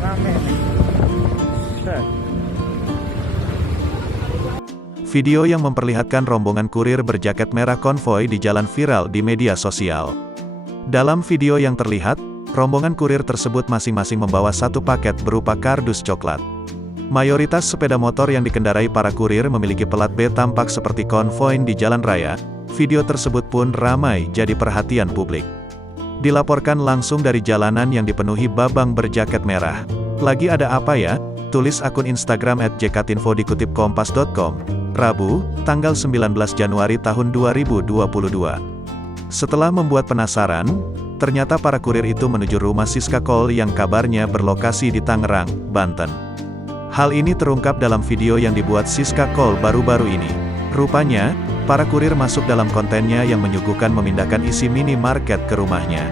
rame nih. Set. Video yang memperlihatkan rombongan kurir berjaket merah konvoi di jalan viral di media sosial. Dalam video yang terlihat, rombongan kurir tersebut masing-masing membawa satu paket berupa kardus coklat. Mayoritas sepeda motor yang dikendarai para kurir memiliki pelat B tampak seperti konvoi di jalan raya. Video tersebut pun ramai jadi perhatian publik. Dilaporkan langsung dari jalanan yang dipenuhi babang berjaket merah. Lagi ada apa ya? Tulis akun Instagram @jekatinfo dikutip kompas.com. Rabu, tanggal 19 Januari tahun 2022. Setelah membuat penasaran, ternyata para kurir itu menuju rumah Siska Kol yang kabarnya berlokasi di Tangerang, Banten. Hal ini terungkap dalam video yang dibuat Siska Kol baru-baru ini. Rupanya, para kurir masuk dalam kontennya yang menyuguhkan memindahkan isi minimarket ke rumahnya.